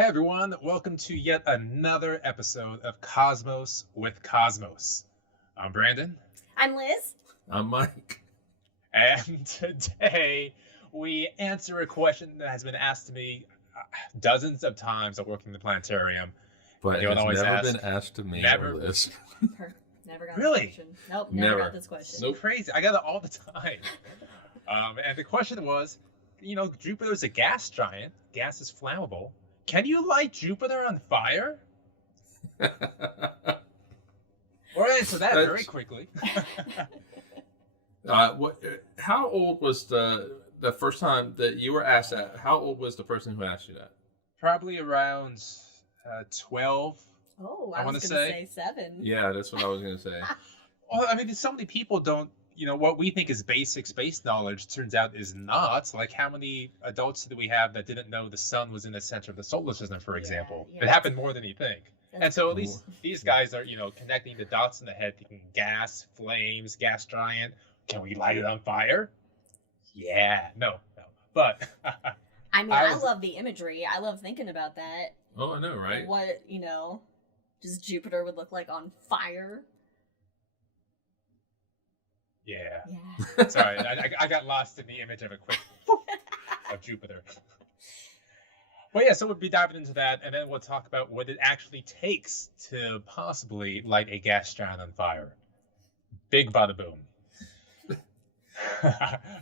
Hey everyone, welcome to yet another episode of Cosmos with Cosmos. I'm Brandon. I'm Liz. I'm Mike. And today we answer a question that has been asked to me dozens of times at working in the planetarium. But Anyone it's always never ask? been asked to me Never. or Liz. Never got Really? this question. Nope, never Never. got this question. So crazy. I get it all the time. And the question was, Jupiter's a gas giant. Gas is flammable. Can you light Jupiter on fire? We'll answer that very quickly. How old was the first time that you were asked that? How old was the person who asked you that? Probably around 12. Oh, I I wanna was going to say- say 7. Yeah, that's what I was going to say. Well, I mean, so many people don't, what we think is basic space knowledge turns out is not. Like, how many adults did we have that didn't know the sun was in the center of the solar system, for example? yeah. It happened more than you think. That's And so at cool. least these guys are, connecting the dots in the head, thinking gas, flames, gas giant. Can we light it on fire? Yeah, no. But I mean, I I was- love the imagery. I love thinking about that. Oh, I know, right? What, just Jupiter would look like on fire. yeah. Yeah. Sorry, I got lost in the image of a quick of Jupiter. But yeah, so we'll be diving into that, and then we'll talk about what it actually takes to possibly light a gas giant on fire. Big bada boom.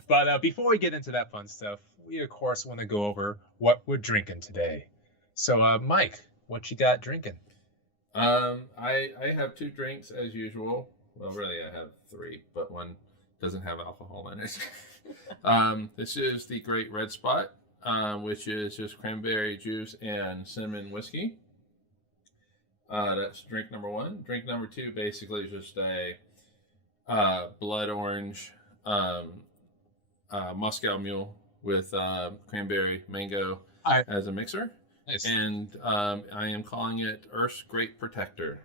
But before we get into that fun stuff, we of course want to go over what we're drinking today. So, Mike, what you got drinking? I have 2 drinks as usual. Well, really, I have 3, but one doesn't have alcohol in it. This is the Great Red Spot, which is just cranberry juice and cinnamon whiskey. That's drink number 1. Drink number 2 basically is just a blood orange Moscow Mule with cranberry mango as a mixer. Nice. And I am calling it Earth's Great Protector.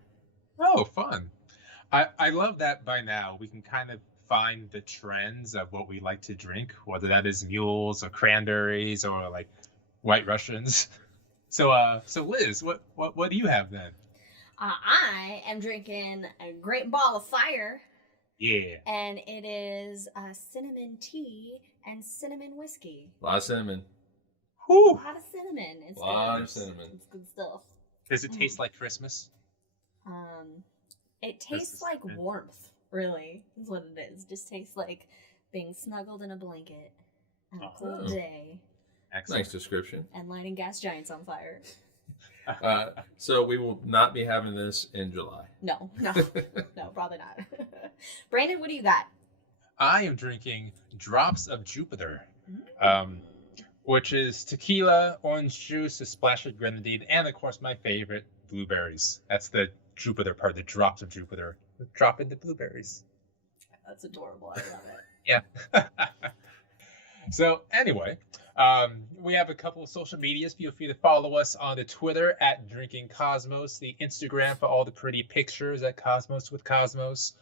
Oh, fun. I love that by now we can kind of find the trends of what we like to drink, whether that is mules or cranberries or like white Russians. So Liz, what do you have then? I am drinking a Great Ball of Fire, Yeah. and it is cinnamon tea and cinnamon whiskey. A lot of cinnamon. A Whew. lot of cinnamon. It's A lot good. of cinnamon. It's good stuff. Does it taste like Christmas? It tastes is- like warmth, really, is what it is. Just tastes like being snuggled in a blanket on a cold Oh. day Excellent. Nice description. and lighting gas giants on fire. So we will not be having this in July. No, probably not. Brandon, what do you got? I am drinking Drops of Jupiter, Mm. which is tequila, orange juice, a splash of grenadine, and of course my favorite, blueberries. That's the Jupiter part, the Drops of Jupiter. Drop in the blueberries. That's adorable. I love it. Yeah. So anyway, we have a couple of social medias. Feel free to follow us on the Twitter at Drinking Cosmos, the Instagram for all the pretty pictures at Cosmos with Cosmos.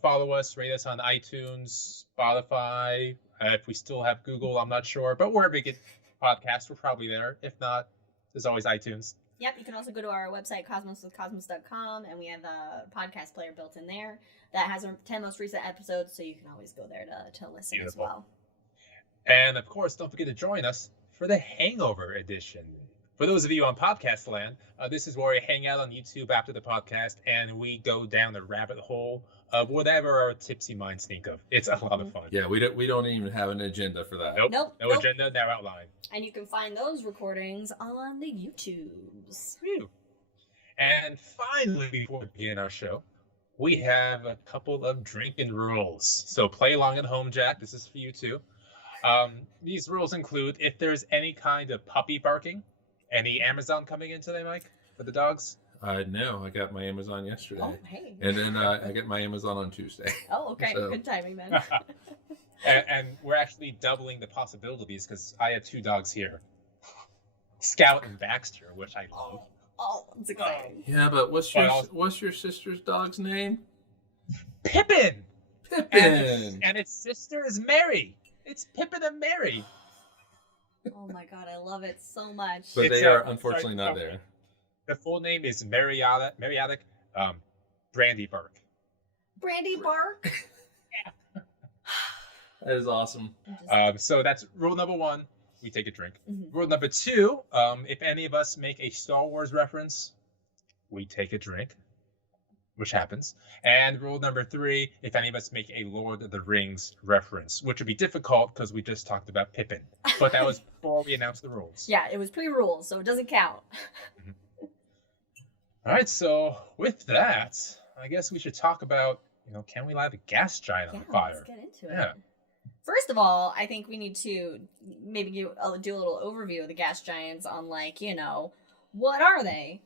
Follow us, rate us on iTunes, Spotify. If we still have Google, I'm not sure, but wherever you get podcasts, we're probably there. If not, there's always iTunes. Yep, you can also go to our website, cosmoswithcosmos.com, and we have a podcast player built in there that has our 10 most recent episodes, so you can always go there to listen Beautiful. as well. And of course, don't forget to join us for the Hangover edition. For those of you on podcast land, this is where we hang out on YouTube after the podcast and we go down the rabbit hole of whatever our tipsy minds think of. It's a lot of fun. Yeah, we don't even have an agenda for that. Nope. No Nope. agenda, no outline. And you can find those recordings on the YouTubes. Phew. And finally, before we begin our show, we have a couple of drinking rules. So play along at home, Jack. This is for you too. These rules include if there's any kind of puppy barking, any Amazon coming in today, Mike, for the dogs? No, I got my Amazon yesterday. Oh, hey. And then I get my Amazon on Tuesday. Oh, okay. So- Good timing then. And we're actually doubling the possibilities because I have 2 dogs here, Scout and Baxter, which I love. Oh, it's exciting. Yeah, but what's Well, your sister's dog's name? Pippin! Pippin. And its sister is Mary. It's Pippin and Mary. Oh my god, I love it so much. But It's, they are sorry, unfortunately not there. The full name is Mariatic Brandy Burke. Brandy Bark. That is awesome. So that's rule number 1. We take a drink. Mm-hmm. Rule number 2, if any of us make a Star Wars reference, we take a drink, which happens. And rule number 3, if any of us make a Lord of the Rings reference, which would be difficult because we just talked about Pippin. But that was before we announced the rules. Yeah, it was pre-rules, so it doesn't count. All right, so with that, I guess we should talk about, can we light a gas giant on fire? Let's get into Yeah. it. First of all, I think we need to maybe do a little overview of the gas giants on, what are they?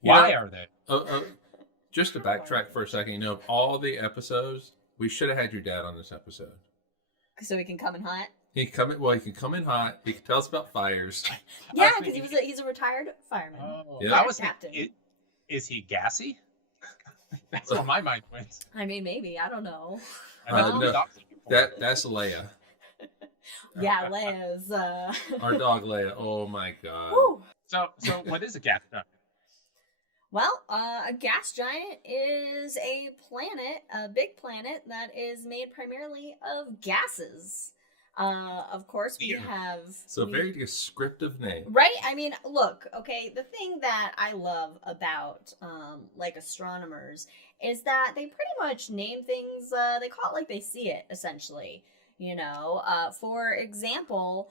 Why are they? Just to backtrack for a second, of all the episodes, we should have had your dad on this episode. So he can come in hot? He can come in hot. He can tell us about fires. Yeah, because he's a retired fireman. Oh, Yeah. I was Captain. thinking, is he gassy? That's where my mind went. I mean, maybe. I don't know. No. That's Leia. Yeah, Leia's... Our dog Leia. Oh my god. Woo. So what is a gas giant? Well, a gas giant is a big planet that is made primarily of gases. Of course, we have... So very descriptive name. Right? I mean, look, okay, the thing that I love about, astronomers is that they pretty much name things, they call it like they see it, essentially. For example,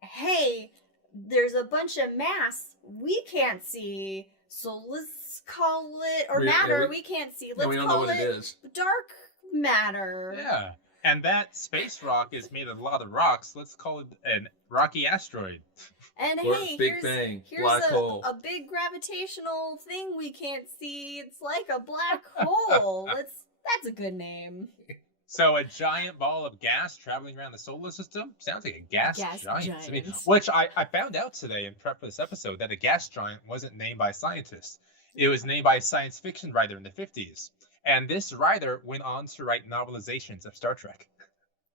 hey, there's a bunch of mass we can't see, so let's call it, or matter we can't see, let's we don't call know what it it is. dark matter. Yeah. And that space rock is made of a lot of rocks. Let's call it an rocky asteroid. And Or hey, Big Bang, here's black hole. a big gravitational thing we can't see. It's like a black hole. That's a good name. So a giant ball of gas traveling around the solar system sounds like a gas giant. giant. I mean, which I found out today in prep for this episode that a gas giant wasn't named by scientists. It was named by a science fiction writer in the 50s. And this writer went on to write novelizations of Star Trek.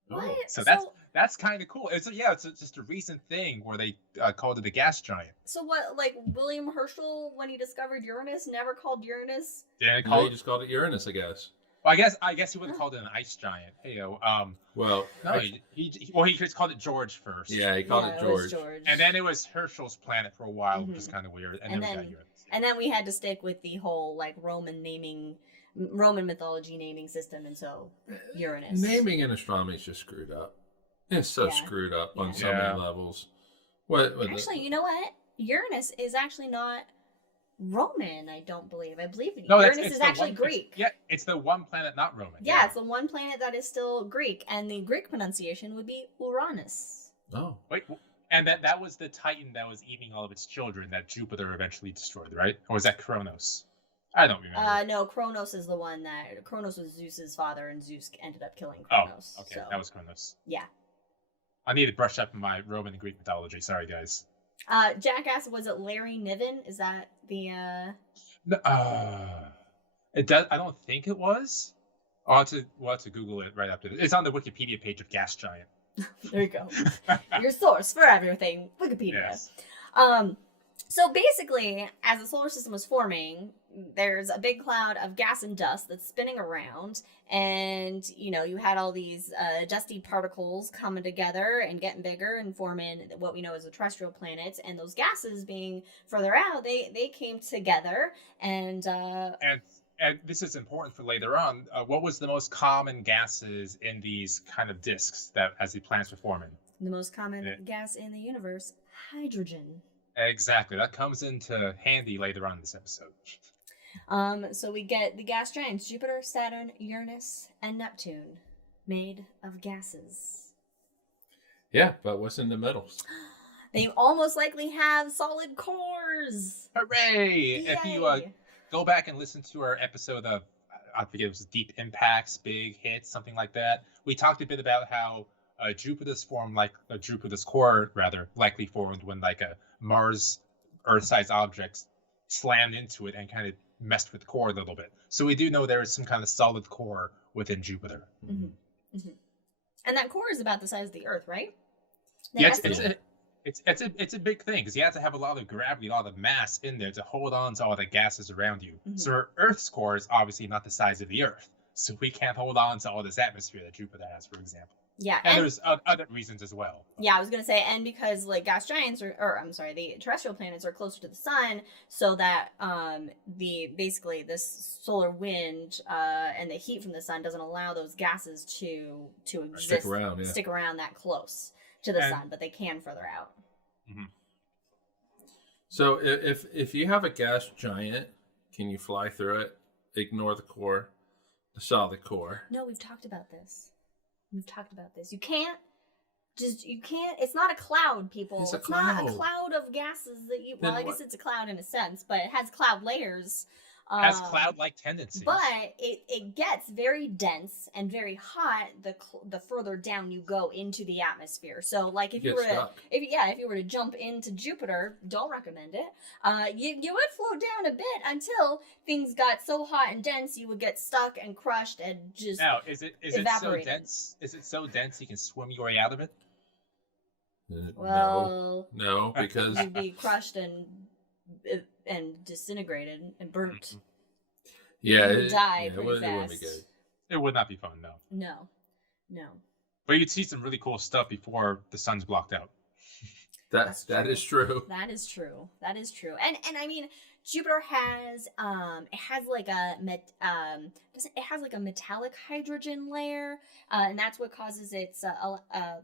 What? So that's kind of cool. It's just a recent thing where they called it a gas giant. So what? Like William Herschel, when he discovered Uranus, never called Uranus. Yeah, He just called it Uranus, I guess. Well, I guess he would have called it an ice giant. Well, no, he just called it George first. Yeah, he called it George. And then it was Herschel's planet for a while, which is kind of weird. And then we got Uranus. And then we had to stick with the whole Roman mythology naming system, and so Uranus. Naming in astronomy is just screwed up. It's so screwed up on so many levels. What actually, you know what? Uranus is actually not Roman, I don't believe. I believe No, Uranus is actually Greek. It's the one planet not Roman. Yeah, it's the one planet that is still Greek, and the Greek pronunciation would be Uranus. Oh. Wait, and that was the Titan that was eating all of its children that Jupiter eventually destroyed, right? Or was that Kronos? I don't remember. No, Kronos is the one that... Kronos was Zeus's father, and Zeus ended up killing Kronos. Oh, okay. So. That was Kronos. Yeah. I need to brush up on my Roman and Greek mythology. Sorry, guys. Jackass, was it Larry Niven? Is that the... It does. I don't think it was. We'll have to Google it right after this. It's on the Wikipedia page of Gas Giant. There you go. Your source for everything, Wikipedia. Yes. So basically, as the solar system was forming, there's a big cloud of gas and dust that's spinning around, and you had all these dusty particles coming together and getting bigger and forming what we know as the terrestrial planets. And those gases being further out, they came together and this is important for later on. What was the most common gases in these kind of disks that as the planets were forming? The most common gas in the universe, hydrogen. Exactly. That comes into handy later on in this episode. So we get the gas giants, Jupiter, Saturn, Uranus, and Neptune, made of gases. Yeah, but what's in the middle? They almost likely have solid cores. Hooray! Yay. If you go back and listen to our episode of, I forget, it was Deep Impacts, Big Hits, something like that, we talked a bit about how Jupiter's core likely formed when a Mars Earth-sized object slammed into it and kind of messed with the core a little bit. So we do know there is some kind of solid core within Jupiter. Mm-hmm. Mm-hmm. And that core is about the size of the Earth, right? There Yeah, has to be. it's a big thing because you have to have a lot of gravity, a lot of mass in there to hold on to all the gases around you. Mhm. So our Earth's core is obviously not the size of the Earth, so we can't hold on to all this atmosphere that Jupiter has, for example. Yeah, And and there's other reasons as well. yeah, I was gonna say, and because like gas giants or I'm sorry, the terrestrial planets are closer to the sun, so that the basically this solar wind and the heat from the sun doesn't allow those gases to exist, stick around that close to the sun, but they can further out. Mm-hmm. So if you have a gas giant, can you fly through it? Ignore the core, the solid core. No, we've talked about this. You can't. It's not a cloud, people. It's a not a cloud. cloud of gases that you. Then Well, I guess it's a cloud in a sense, but it has cloud layers. Has cloud-like tendencies. But it gets very dense and very hot the further down you go into the atmosphere. So, like if you were to jump into Jupiter, don't recommend it. You would float down a bit until things got so hot and dense you would get stuck and crushed and just now is it so evaporated. dense? Is it so dense you can swim your way out of it? Well, no, because you'd be crushed and disintegrated and burnt. Yeah, You would die it pretty wouldn't be fast. good. It would not be fun, no. No. But you'd see some really cool stuff before the sun's blocked out. That is true. That is true. And I mean, Jupiter has like a metallic hydrogen layer, and that's what causes its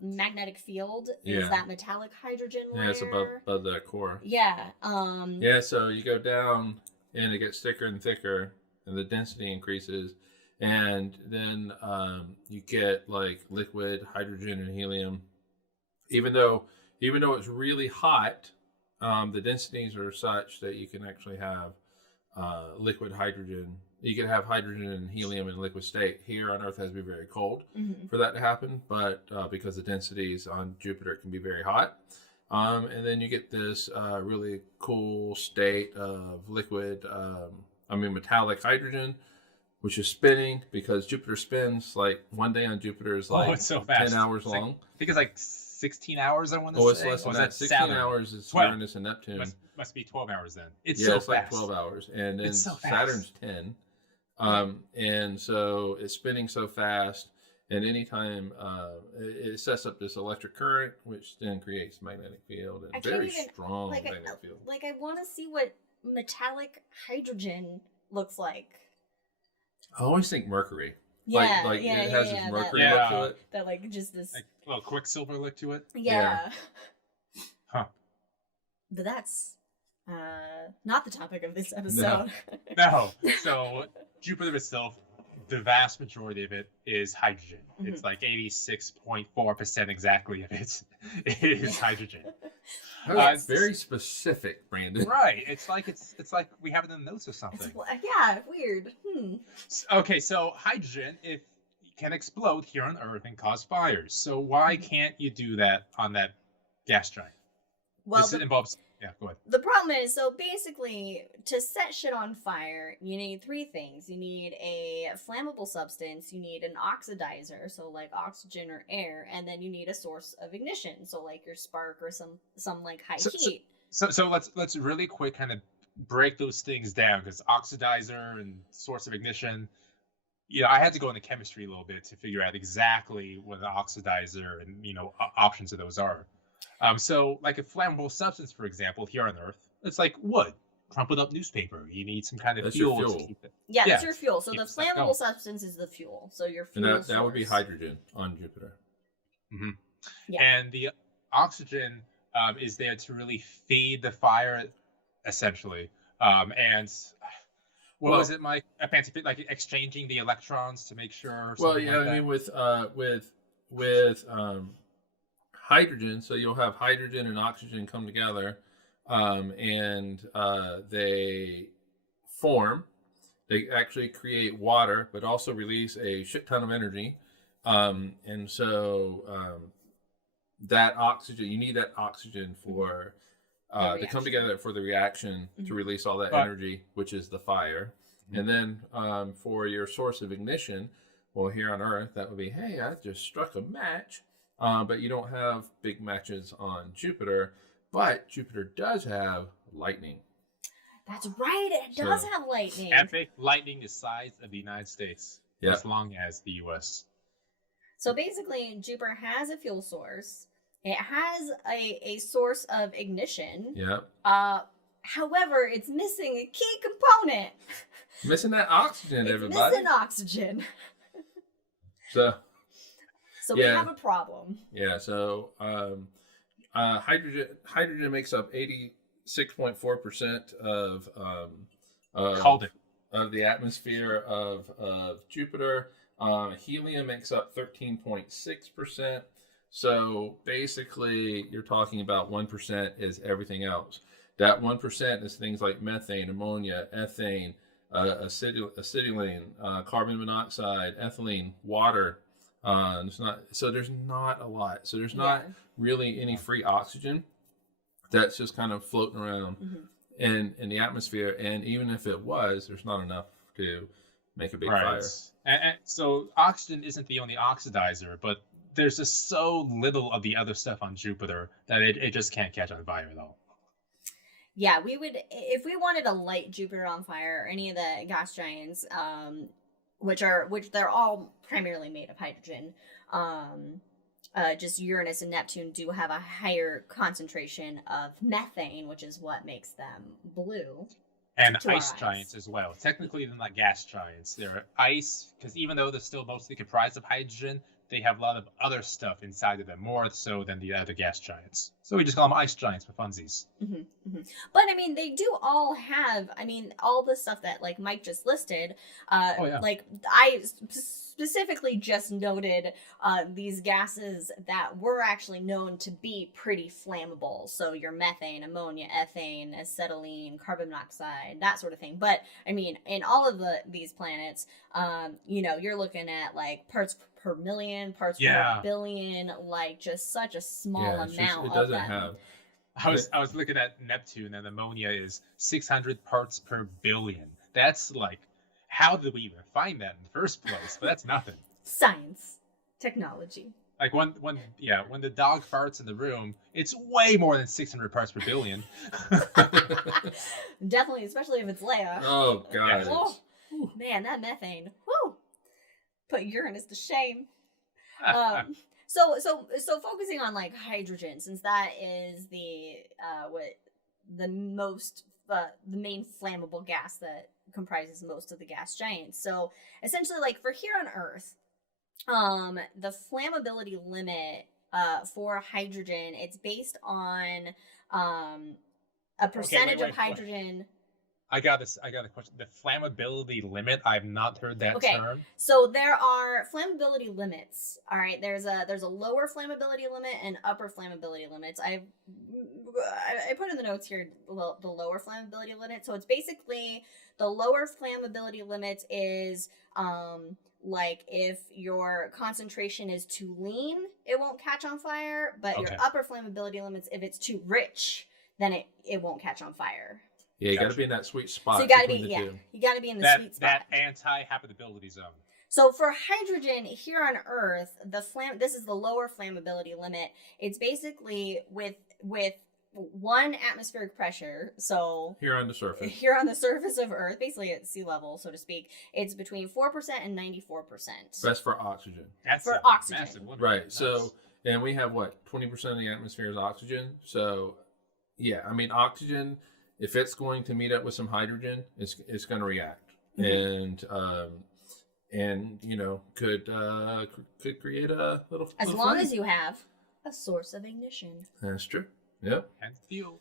magnetic field. Is that metallic hydrogen layer? Yeah, it's above the core. Yeah. Yeah, so you go down and it gets thicker and thicker, and the density increases, and then you get like liquid hydrogen and helium. Even though it's really hot, the densities are such that you can actually have liquid hydrogen. You can have hydrogen and helium in liquid state. Here on Earth, it has to be very cold for that to happen, but because the densities on Jupiter can be very hot. And then you get this really cool state of liquid, metallic hydrogen, which is spinning because Jupiter spins. Like one day on Jupiter is like it's so fast. 10 hours long. I think it's like 16 hours, I want to say. Oh, it's less than that. 16 Saturn? hours is 12. Uranus and Neptune. Must be 12 hours then. It's fast. like 12 hours. And then so Saturn's 10. And so it's spinning so fast. And anytime it sets up this electric current, which then creates magnetic field and very strong magnetic field. Like I want to see what metallic hydrogen looks like. I always think mercury. Yeah, it has this mercury that, look to it. That like just this like a little quicksilver look to it. Yeah. Huh. But that's not the topic of this episode. No. So Jupiter itself, the vast majority of it is hydrogen. Mm-hmm. It's like 86.4% exactly of it is hydrogen. That's very specific, Brandon. Right. It's like we have it in the notes or something. Weird. Okay, so hydrogen, it can explode here on Earth and cause fires. So why can't you do that on that gas giant? Well, this involves. Yeah, go ahead. The problem is, so basically, to set shit on fire, you need three things. You need a flammable substance, you need an oxidizer, so like oxygen or air, and then you need a source of ignition, so like your spark or some like high heat. So let's really quick kind of break those things down, because oxidizer and source of ignition. I had to go into chemistry a little bit to figure out exactly what an oxidizer and options of those are. So like a flammable substance, for example, here on Earth, it's like wood, crumpled up newspaper. You need some kind of fuel to keep it. Yeah, that's your fuel. So the flammable substance is the fuel. So your fuel and that would be hydrogen on Jupiter. Mm-hmm. Yeah. And the oxygen is there to really feed the fire, essentially. And what was it, Mike? A fancy fit, like exchanging the electrons to make sure. Well, yeah, I mean with hydrogen, so you'll have hydrogen and oxygen come together, and they form. They actually create water, but also release a shit ton of energy. And so that oxygen, you need that oxygen for to come together for the reaction to release all that energy, which is the fire. And then for your source of ignition, well, here on Earth, that would be, hey, I just struck a match. but you don't have big matches on Jupiter. But Jupiter does have lightning. That's right. It does have lightning. Epic lightning the size of the United States, Yep. as long as the U.S. So basically, Jupiter has a fuel source. It has a source of ignition. Yep. However, it's missing a key component. Missing that oxygen, It's everybody. missing oxygen. So So Yeah. we have a problem. yeah, so hydrogen makes up 86.4% of Called it. of the atmosphere of Jupiter. Helium makes up 13.6%. So basically, you're talking about 1% is everything else. That 1% is things like methane, ammonia, ethane, acetylene, carbon monoxide, ethylene, water. There's not a lot. So there's not really any free oxygen that's just kind of floating around in the atmosphere. And even if it was, there's not enough to make a big fire. And so oxygen isn't the only oxidizer, but there's just so little of the other stuff on Jupiter that it just can't catch on fire at all. Yeah, we would, if we wanted to light Jupiter on fire, or any of the gas giants, which they're all primarily made of hydrogen. Just Uranus and Neptune do have a higher concentration of methane, which is what makes them blue. And To our ice eyes. giants as well. Technically, they're not gas giants. They're ice, because even though they're still mostly comprised of hydrogen, they have a lot of other stuff inside of them, more so than the other gas giants. So we just call them ice giants for funsies. But I mean, they do all have, all the stuff that like Mike just listed. Yeah. Like I specifically just noted these gases that were actually known to be pretty flammable. So your methane, ammonia, ethane, acetylene, carbon monoxide, that sort of thing. But I mean, in all of these planets, you're looking at like parts per million, parts per billion, like just such a small amount It of doesn't them. have. I was looking at Neptune, and ammonia is 600 parts per billion. That's like, how did we even find that in the first place? But that's nothing. Science, technology. Like when the dog farts in the room, it's way more than 600 parts per billion. Definitely, especially if it's Leia. Oh god. Oh, man, that methane. Woo! Put Uranus to shame. So focusing on like hydrogen, since that is the main flammable gas that comprises most of the gas giants. So essentially, like for here on Earth, the flammability limit for hydrogen, it's based on a percentage of hydrogen. I got a question. The flammability limit, I've not heard that term. So there are flammability limits. All right, there's a lower flammability limit and upper flammability limits. I put in the notes here the lower flammability limit. So it's basically the lower flammability limit is like if your concentration is too lean, it won't catch on fire. But your upper flammability limits, if it's too rich, then it won't catch on fire. Yeah, you got to be in that sweet spot. So you got to be you got to be in the sweet spot. That anti-habitability zone. So for hydrogen here on Earth, this is the lower flammability limit. It's basically with 1 atmospheric pressure. So here on the surface. Here on the surface of Earth, basically at sea level, so to speak, it's between 4% and 94%. That's for oxygen. That's for oxygen. Massive one. Right. Nice. So, and we have 20% of the atmosphere is oxygen. So, yeah, oxygen, if it's going to meet up with some hydrogen, it's going to react, and could create a little. As little long flame. as you have a source of ignition. That's true. Yep. And fuel.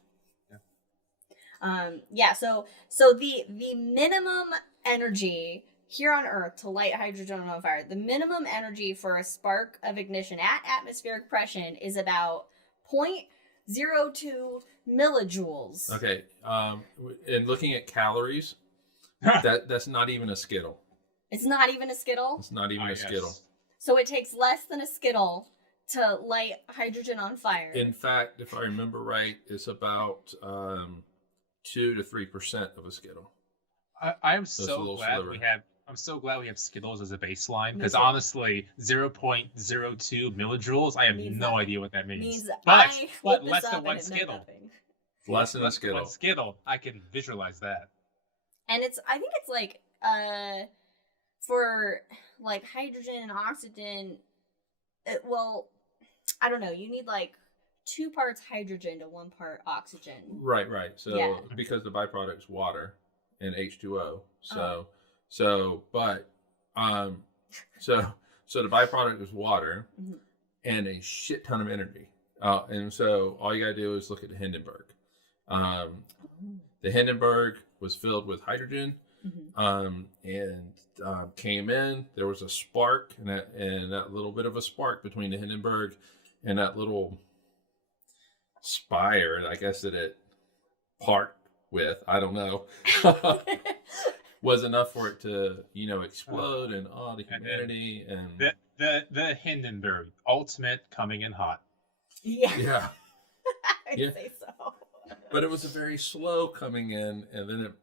So the minimum energy here on Earth to light hydrogen on fire, the minimum energy for a spark of ignition at atmospheric pressure is about 0.02 millijoules. Okay. And looking at calories, that's not even a Skittle. It's not even a Skittle? It's not even a Skittle. Yes. So it takes less than a Skittle to light hydrogen on fire. In fact, if I remember right, it's about 2 to 3% of a Skittle. I am so glad sliver. we have I'm so glad we have Skittles as a baseline Me because too. honestly, 0.02 millijoules, I have Means no nothing. idea what that means. Means But I looked less this than up one and it meant Skittle. nothing. Less than a Less than one Skittle. Skittle, I can visualize that. And I think it's like for like hydrogen and oxygen, well, I don't know, you need like 2 parts hydrogen to 1 part oxygen. Right. So Yeah. because the byproduct is water and H2O, Oh. so the byproduct is water Mhm. and a shit ton of energy. And so all you gotta do is look at the Hindenburg. The Hindenburg was filled with hydrogen, Mhm. and came in. There was a spark, and that little bit of a spark between the Hindenburg and that little spire, I guess, that it parked with. I don't know. Was enough for it to, explode and all the And then humanity and The Hindenburg, ultimate coming in hot. Yeah. yeah. I'd Yeah. say so. But it was a very slow coming in, and then it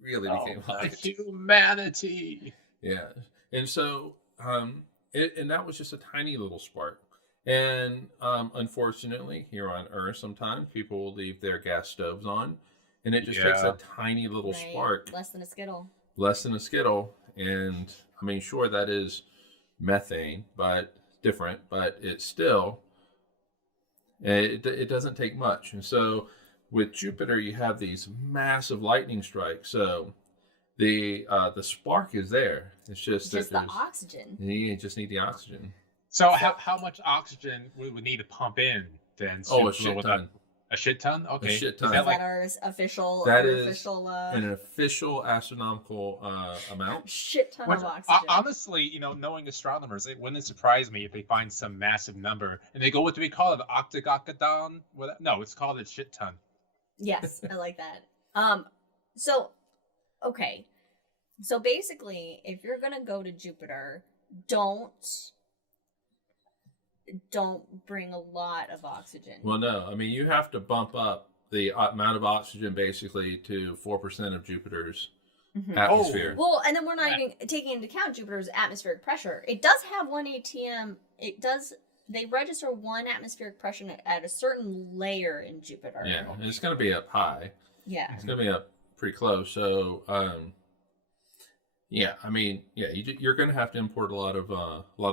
really became Oh, hot. humanity. Yeah. And so, and that was just a tiny little spark. And unfortunately, here on Earth, sometimes people will leave their gas stoves on, and it just takes Yeah. a tiny little Right. spark, Less than a Skittle. less than a Skittle. And I mean, sure, that is methane, but different, but it's still, it doesn't take much. And so with Jupiter, you have these massive lightning strikes. So the spark is there. It's just Just that the oxygen. you just need the oxygen. So how much oxygen we would need to pump in then? Oh, a to shit blow it ton. up? A shit ton? Okay. shit Is ton. Is that that like our official? That our is official, an official astronomical amount. shit ton which, of oxygen. honestly, knowing astronomers, it wouldn't surprise me if they find some massive number and they go, what do we call it? Octagon? No, it's called a shit ton. Yes, I like that. So, okay. So basically, if you're gonna go to Jupiter, don't bring a lot of oxygen. Well, no, I mean you have to bump up the amount of oxygen basically to 4% of Jupiter's Mhm. atmosphere. Well, and then we're not Yeah. even taking into account Jupiter's atmospheric pressure. It does have 1 atm. They register 1 atmospheric pressure at a certain layer in Jupiter. Yeah, and it's going to be up high. Yeah. It's going to be up pretty close. So, yeah, I mean, yeah, you're going to have to import a lot of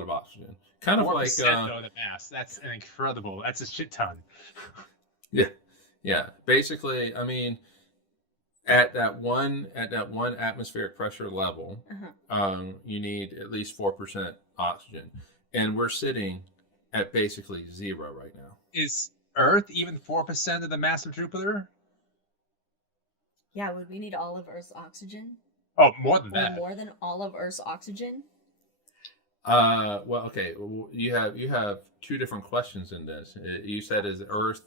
oxygen. Kind of like 4% of the mass. That's an incredible. That's a shit ton. yeah. Basically, I mean, at that one atmospheric pressure level, you need at least 4% oxygen, and we're sitting at basically 0 right now. Is Earth even 4% of the mass of Jupiter? Yeah, would we need all of Earth's oxygen? Oh, more than Or that. more than all of Earth's oxygen? Well, okay. You have 2 different questions in this. You said is Earth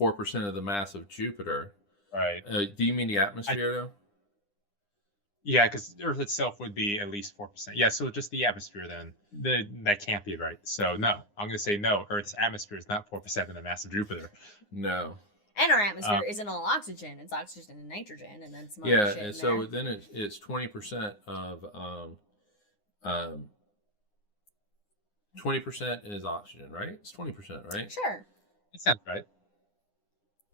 4% of the mass of Jupiter? Right. Do you mean the atmosphere though? Yeah, because Earth itself would be at least 4%. Yeah, so just the atmosphere then. That can't be right. So no, I'm going to say no. Earth's atmosphere is not 4% of the mass of Jupiter. No. And our atmosphere isn't all oxygen. It's oxygen and nitrogen, and then some other Yeah, shit and in so there. then it's 20% of 20% is oxygen, right? It's 20%, right? Sure. That sounds right.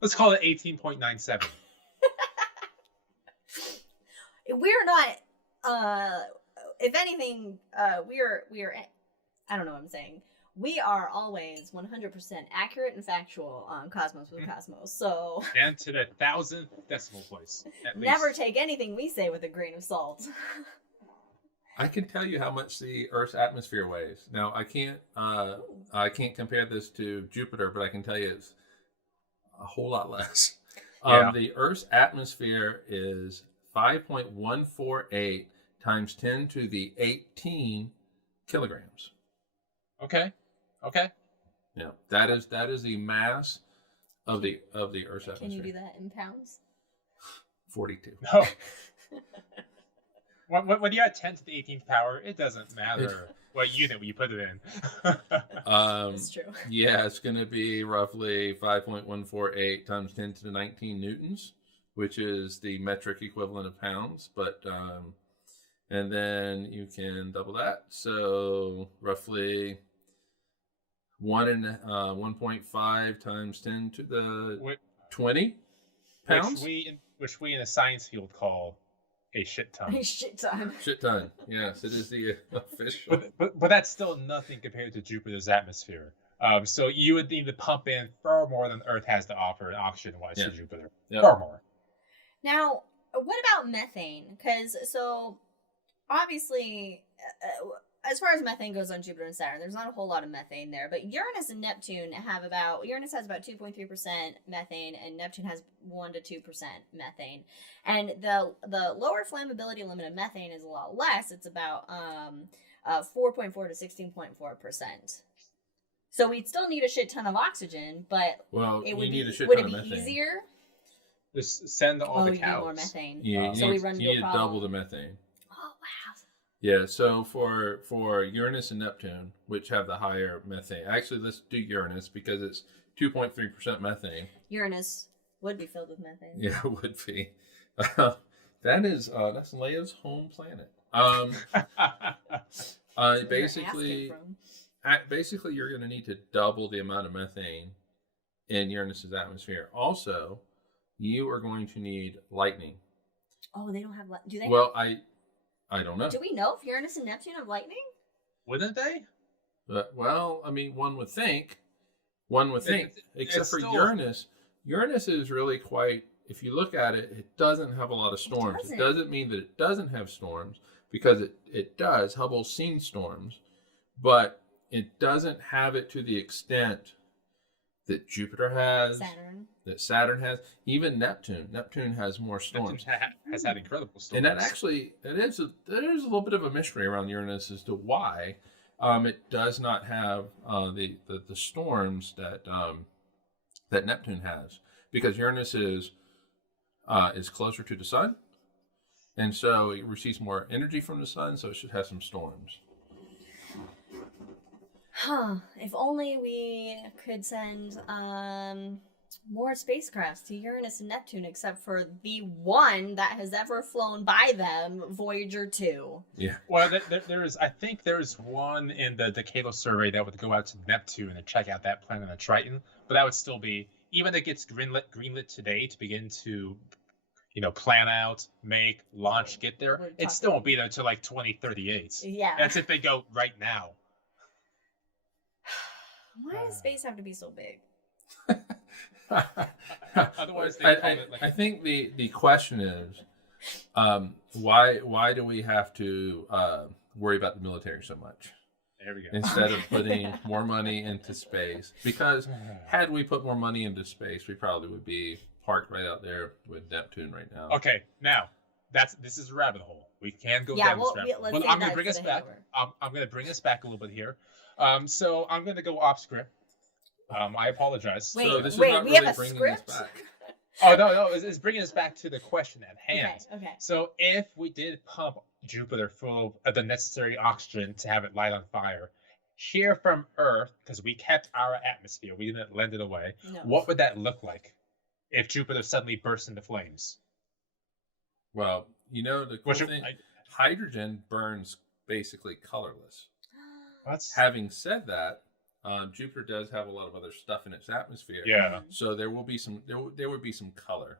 Let's call it 18.97. We're not, if anything, we're, I don't know what I'm saying. We are always 100% accurate and factual on Cosmos with Cosmos. So And to the 1,000th decimal place. At never least. take anything we say with a grain of salt. I can tell you how much the Earth's atmosphere weighs. Now I can't compare this to Jupiter, but I can tell you it's a whole lot less. Yeah. The Earth's atmosphere is 5.148 times 10 to the 18 kilograms. Okay. Yeah, that is the mass of the Earth's atmosphere. Can you do that in pounds? 42. No. When you add 10 to the 18th power, it doesn't matter what unit you put it in. That's true. Yeah, it's going to be roughly 5.148 times 10 to the 19 newtons, which is the metric equivalent of pounds. But And then you can double that. So roughly 1.5 times 10 to the 20 pounds. Which we in the science field call a shit ton. A shit ton. Shit ton. Yes, it is the official. But that's still nothing compared to Jupiter's atmosphere. So you would need to pump in far more than Earth has to offer oxygen-wise to Jupiter. Yep. Far more. Now, what about methane? Because so obviously, as far as methane goes on Jupiter and Saturn, there's not a whole lot of methane there. But Uranus and Neptune Uranus has about 2.3% methane, and Neptune has 1 to 2% methane. And the lower flammability limit of methane is a lot less. It's about 4.4 to 16.4%. So we'd still need a shit ton of oxygen, but it would need a shit would ton it be of methane. Easier? Just send all the you cows. need more methane. So we run into a need problem. double the methane. Oh wow. Yeah, so for Uranus and Neptune, which have the higher methane, actually let's do Uranus because it's 2.3% methane. Uranus would be filled with methane. Yeah, it would be. That's Leia's home planet. Basically, you're going to need to double the amount of methane in Uranus's atmosphere. Also, you are going to need lightning. Oh, they don't have do they? Well, I don't know. Do we know if Uranus and Neptune have lightning? Wouldn't they? Well, I mean, one would think. Except for still... Uranus. Uranus is really quite. If you look at it, it doesn't have a lot of storms. It doesn't mean that it doesn't have storms because it does. Hubble's seen storms, but it doesn't have it to the extent that Jupiter has, that Saturn has, even Neptune. Neptune has more storms. Neptune has had incredible storms. And that is a little bit of a mystery around Uranus as to why it does not have the storms that Neptune has, because Uranus is closer to the sun, and so it receives more energy from the sun, so it should have some storms. Huh. If only we could send more spacecrafts to Uranus and Neptune, except for the one that has ever flown by them, Voyager 2. Yeah. Well, I think there's one in the decadal survey that would go out to Neptune and check out that planet on Triton, but that would still be, even if it gets greenlit today to begin to, plan out, make, launch, get there, it still won't be there until like 2038. Yeah. That's if they go right now. Why does space have to be so big? Otherwise, I think the question is, why do we have to worry about the military so much? There we go. Instead of putting more money into space, because had we put more money into space, we probably would be parked right out there with Neptune right now. Okay, now this is a rabbit hole. We can go down this rabbit hole. But I'm going to bring us back. I'm going to bring us back a little bit here. So I'm going to go off script. I apologize. Wait, so this we is not have really a bringing script? us back. Oh no, it's bringing us back to the question at hand. Okay. So if we did pump Jupiter full of the necessary oxygen to have it light on fire, here from Earth, because we kept our atmosphere, we didn't lend it away. No. What would that look like if Jupiter suddenly burst into flames? Well, the cool thing, hydrogen burns basically colorless. Having said that, Jupiter does have a lot of other stuff in its atmosphere. Yeah. So there will be some. There would be some color.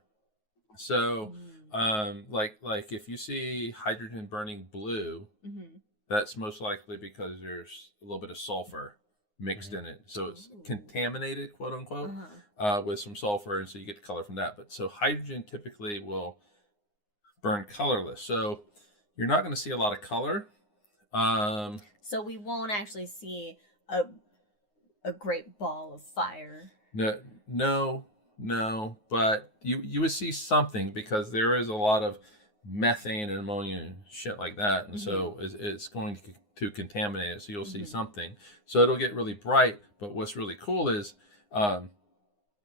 So, like if you see hydrogen burning blue, that's most likely because there's a little bit of sulfur mixed in it. So it's contaminated, quote unquote, with some sulfur, and so you get the color from that. But so hydrogen typically will burn colorless. So you're not going to see a lot of color. So we won't actually see a great ball of fire. No, but you would see something, because there is a lot of methane and ammonia and shit like that, and so it's going to contaminate it. So you'll see something. So it'll get really bright. But what's really cool is,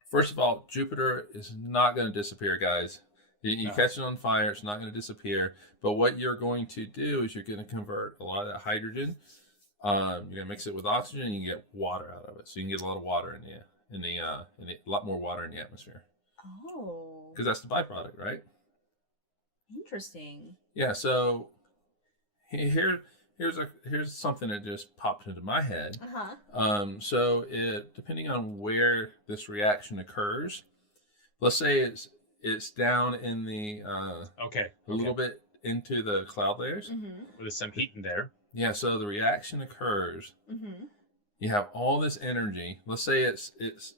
first of all, Jupiter is not going to disappear, guys. You catch it on fire, it's not going to disappear. But what you're going to do is you're going to convert a lot of that hydrogen. You're going to mix it with oxygen, and you can get water out of it. So you can get a lot of water a lot more water in the atmosphere. Oh. Because that's the byproduct, right? Interesting. Yeah. So here's something that just popped into my head. Uh-huh. Depending on where this reaction occurs, let's say it's down in the Okay. a little bit into the cloud layers. Mm-hmm. There's some heat in there. Yeah, so the reaction occurs. Mm-hmm. You have all this energy. Let's say it's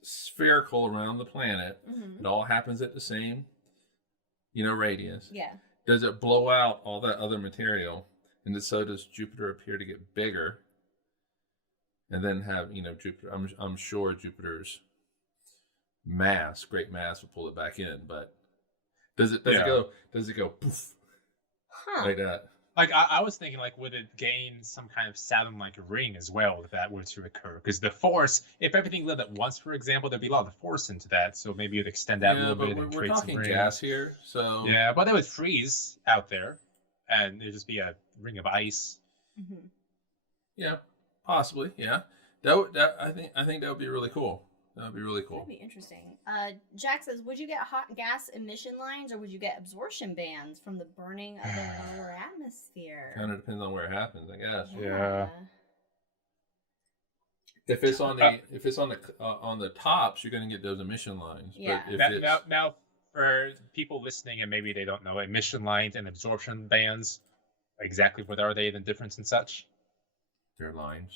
spherical around the planet. Mm-hmm. It all happens at the same, radius. Yeah. Does it blow out all that other material? And so does Jupiter appear to get bigger? And then have, Jupiter, I'm sure Jupiter's great mass will pull it back in, but does it go poof Huh. like that? Like I was thinking, like, would it gain some kind of Saturn-like ring as well if that were to occur? Because the force, if everything lived at once, for example, there'd be a lot of force into that. So maybe it'd extend that a little bit. But and we're create talking some gas here, so yeah, but it would freeze out there, and it'd just be a ring of ice. Mm-hmm. yeah, possibly, yeah. That I think that would be really cool. That would be really cool. That'd be interesting. Jack says, would you get hot gas emission lines or would you get absorption bands from the burning of the lower atmosphere? Kind of depends on where it happens, I guess. Yeah. If it's on the tops, you're going to get those emission lines. Yeah. But if Now, for people listening and maybe they don't know, emission lines and absorption bands, exactly what are they, the difference and such? they're lines,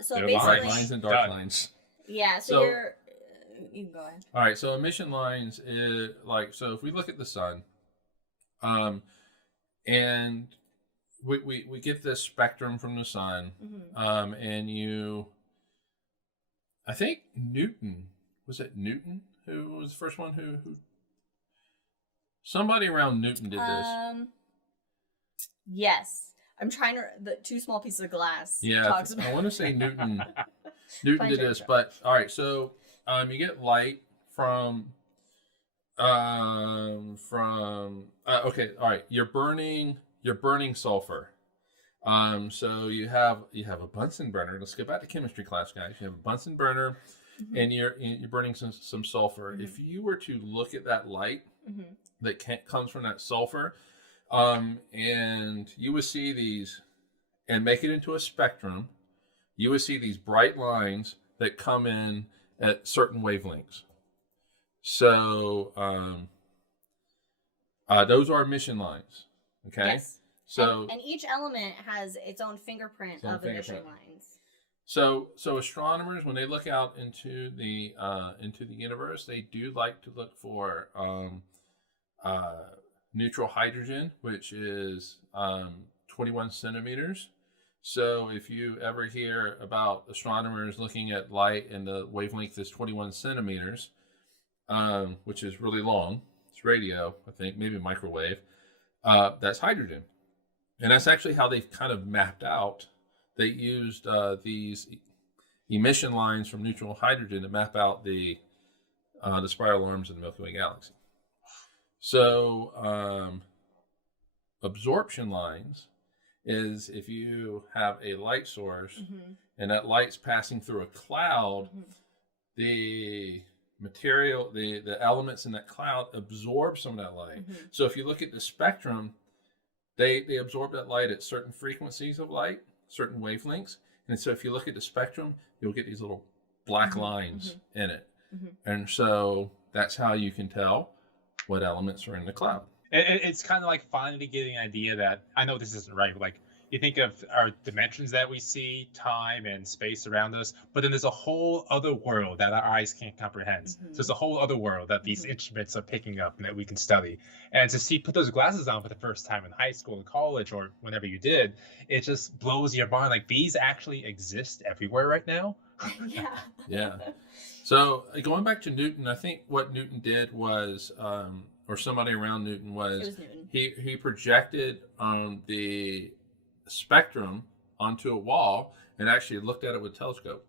So They're basically, bright lines and dark Done. lines. yeah. So, So- you're. You can go ahead. All right, so emission lines is so if we look at the sun, and we get this spectrum from the sun, Mm-hmm. and I think Newton, was it Newton who was the first one who somebody around Newton did this. Yes. I'm trying to. The two small pieces of glass. Yeah, Talks I about. Newton did Fine, this, sure. but all right, so you get light from okay, all right, you're burning sulfur. So you have a Bunsen burner. Let's go back to chemistry class, guys. You have a Bunsen burner, Mhm. and you're burning some sulfur. Mhm. If you were to look at that light Mhm. that comes from that sulfur, and you would see these, and make it into a spectrum, you would see these bright lines that come in at certain wavelengths. So those are emission lines. Okay. Yes. So and each element has its own fingerprint Its own of emission fingerprint. lines. So astronomers, when they look out into the universe, they do like to look for neutral hydrogen, which is 21 centimeters. So if you ever hear about astronomers looking at light and the wavelength is 21 centimeters, which is really long, it's radio, I think, maybe microwave, that's hydrogen. And that's actually how they've kind of mapped out. They used these emission lines from neutral hydrogen to map out the spiral arms of the Milky Way galaxy. So absorption lines is if you have a light source Mm-hmm. and that light's passing through a cloud, Mhm. the material, the elements in that cloud absorb some of that light. Mhm. So if you look at the spectrum, they absorb that light at certain frequencies of light, certain wavelengths. And so if you look at the spectrum, you'll get these little black Mhm. lines in it. Mhm. And so that's how you can tell what elements are in the cloud. It's kind of like finally getting an idea that, I know this isn't right, but like you think of our dimensions that we see, time and space around us, but then there's a whole other world that our eyes can't comprehend. Mhm. So there's a whole other world that these Mhm. instruments are picking up and that we can study. And to put those glasses on for the first time in high school and college or whenever you did, it just blows your mind. Like, these actually exist everywhere right now. Yeah. Yeah. So going back to Newton, I think what Newton did was, or somebody around Newton It was, was Newton. he projected the spectrum onto a wall and actually looked at it with a telescope.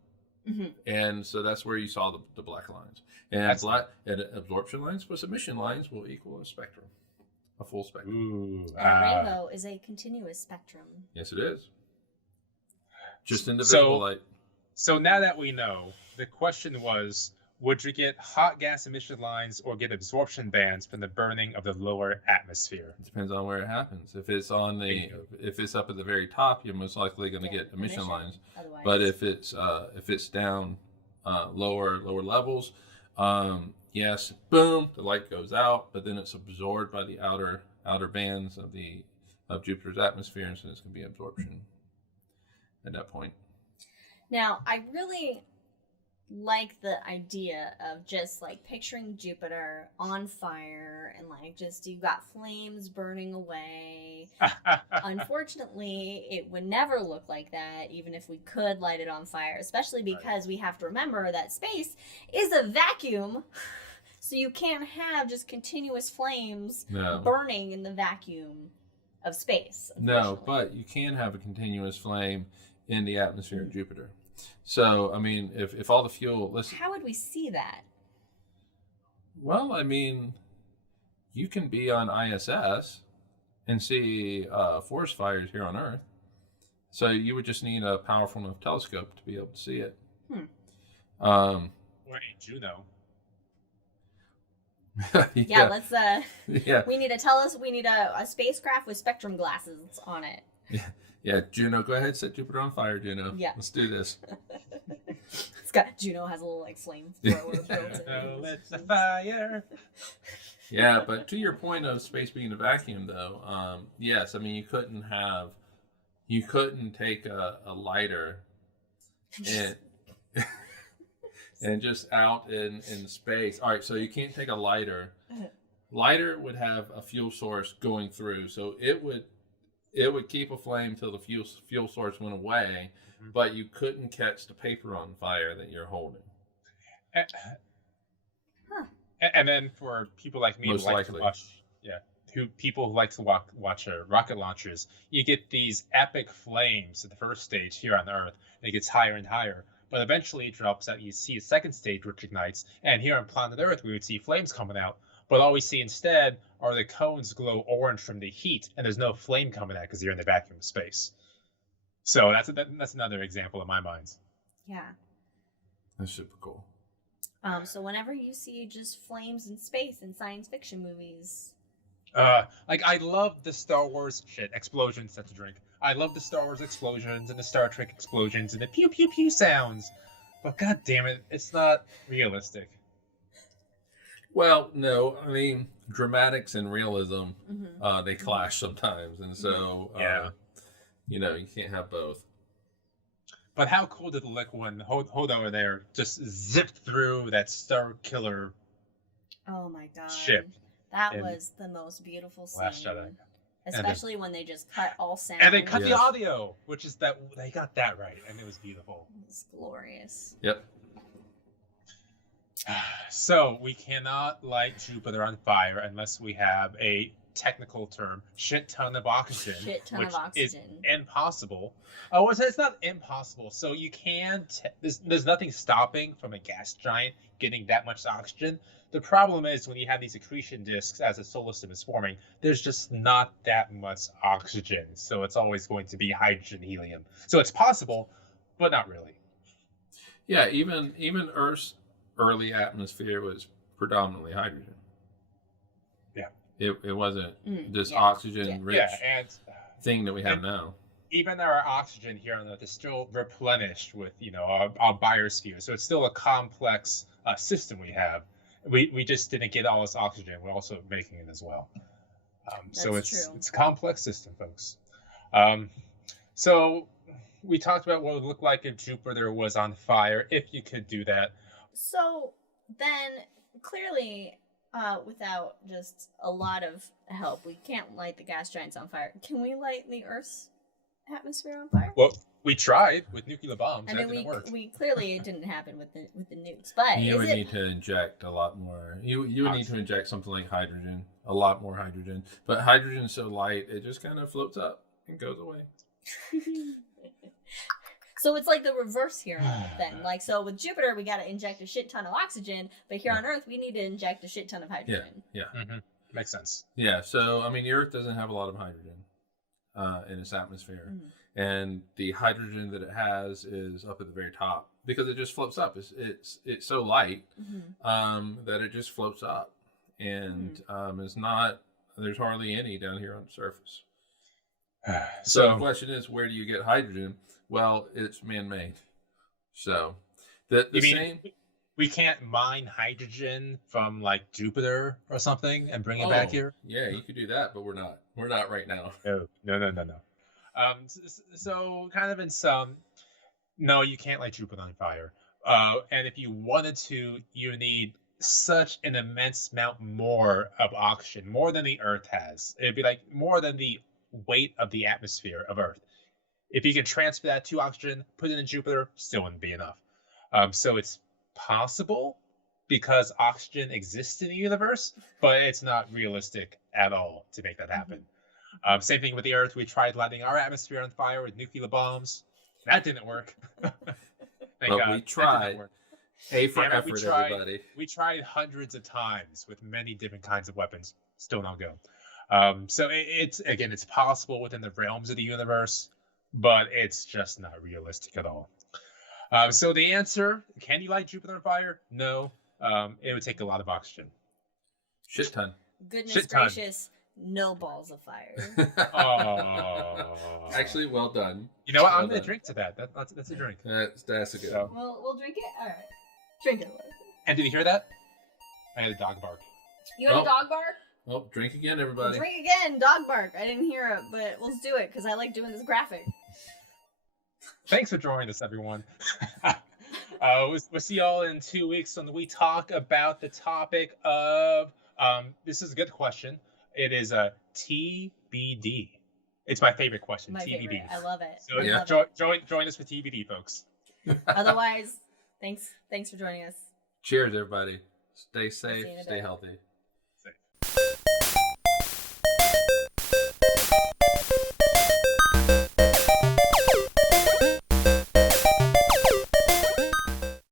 Mm-hmm. And so that's where you saw the black lines. And and absorption lines plus emission lines will equal a spectrum, a full spectrum. Ooh. And a rainbow is a continuous spectrum. Yes, it is. Just indivisible light. So now that we know, the question was, Would you get hot gas emission lines or get absorption bands from the burning of the lower atmosphere? It depends on where it happens. If it's if it's up at the very top, you're most likely going to get emission lines. Otherwise. But if it's down lower levels, yes, boom, the light goes out, but then it's absorbed by the outer bands of Jupiter's atmosphere, and so it's going to be absorption at that point. Now, I really like the idea of just like picturing Jupiter on fire and like just you got flames burning away. Unfortunately, it would never look like that even if we could light it on fire, especially because we have to remember that space is a vacuum. So you can't have just continuous flames burning in the vacuum of space. No, but you can have a continuous flame in the atmosphere of Jupiter. So, I mean, if all the fuel... How would we see that? Well, I mean, you can be on ISS and see forest fires here on Earth. So you would just need a powerful enough telescope to be able to see it. Or a Juno. Yeah, let's... yeah. We need a spacecraft with spectrum glasses on it. Yeah, Juno, go ahead, set Jupiter on fire, Juno. Yeah. Let's do this. Juno has a little like flamethrower built in. Oh, it's a fire. Yeah, but to your point of space being a vacuum, though, yes, I mean you couldn't take a lighter and and just out in space. All right, so you can't take a lighter. Lighter would have a fuel source going through, so it would keep a flame till the fuel source went away, but you couldn't catch the paper on fire that you're holding. And then for people like me Most who like likely. to watch, people who like to watch rocket launchers, you get these epic flames at the first stage here on Earth, and it gets higher and higher. But eventually it drops out. You see a second stage which ignites, and here on planet Earth we would see flames coming out. But all we see instead are the cones glow orange from the heat, and there's no flame coming out because you're in the vacuum of space. So that's another example in my mind. Yeah. That's super cool. So whenever you see just flames in space in science fiction movies, Like I love the Star Wars explosions. That's a drink. I love the Star Wars explosions and the Star Trek explosions and the pew pew pew sounds, but god damn it, it's not realistic. Well, no, I mean dramatics and realism, they clash sometimes, and so you can't have both. But how cool did it look when Hodo there just zipped through that Star Killer oh my god, ship? That was the most beautiful scene. Last Jedi. Especially when they just cut all sound. And they cut the audio, which is that they got that right, and it was beautiful. It was glorious. Yep. So we cannot light Jupiter on fire unless we have a technical term, shit ton of oxygen. Shit ton which of oxygen. Is impossible. Oh, it's not impossible. So you can, there's nothing stopping from a gas giant getting that much oxygen. The problem is when you have these accretion disks as a solar system is forming, there's just not that much oxygen. So it's always going to be hydrogen, helium. So it's possible, but not really. Yeah, even Earth's early atmosphere was predominantly hydrogen. Yeah. It wasn't this oxygen-rich thing that we have now. Even our oxygen here on Earth is still replenished with, our biosphere. So it's still a complex system we have. We just didn't get all this oxygen. We're also making it as well. So it's a complex system, folks. So we talked about what it would look like if Jupiter was on fire, if you could do that. So then, clearly, without just a lot of help, we can't light the gas giants on fire. Can we light the Earth's atmosphere on fire? Well, we tried with nuclear bombs. I mean, we clearly it didn't happen with the nukes, but you would need to inject a lot more. You would need to inject something like hydrogen, a lot more hydrogen. But hydrogen's so light, it just kind of floats up and goes away. So it's like the reverse here then. Like, so with Jupiter, we got to inject a shit ton of oxygen, but here on Earth, we need to inject a shit ton of hydrogen. Yeah. Mm-hmm. Makes sense. Yeah, so, I mean, the Earth doesn't have a lot of hydrogen. in its atmosphere. And the hydrogen that it has is up at the very top because it just floats up. It's so light that it just floats up, and there's hardly any down here on the surface. So the question is, where do you get hydrogen? Well, it's man-made. So the same. We can't mine hydrogen from like Jupiter or something and bring it back here. Yeah, you could do that, but we're not. We're not right now. No. So kind of in sum, no, you can't light Jupiter on fire. And if you wanted to, you need such an immense amount more of oxygen, more than the Earth has. It'd be like more than the weight of the atmosphere of Earth. If you could transfer that to oxygen, put it in Jupiter, still wouldn't be enough. So it's possible because oxygen exists in the universe, but it's not realistic at all to make that happen. Same thing with the Earth. We tried lighting our atmosphere on fire with nuclear bombs. That didn't work. Thank God. We tried. A for effort, everybody. We tried hundreds of times with many different kinds of weapons. Still not go. So it's possible within the realms of the universe, but it's just not realistic at all. So the answer, can you light Jupiter on fire? No. It would take a lot of oxygen. Shit ton. Goodness gracious, no balls of fire. Oh. Actually, well done. You know what? I'm Well going to done. drink to that. That's a drink. That's a good So- one. We'll drink it? Alright. Drink it. And did you hear that? I had a dog bark. You had a dog bark? Oh, drink again, everybody. Drink again, dog bark. I didn't hear it, but let's do it because I like doing this graphic. Thanks for joining us, everyone. We'll see y'all in 2 weeks when we talk about the topic of, this is a good question. It is a TBD. It's my favorite question, My TBD. favorite. I love it. So I yeah, love it. join us for TBD, folks. Otherwise, thanks for joining us. Cheers, everybody. Stay safe, See you in a stay bit. healthy.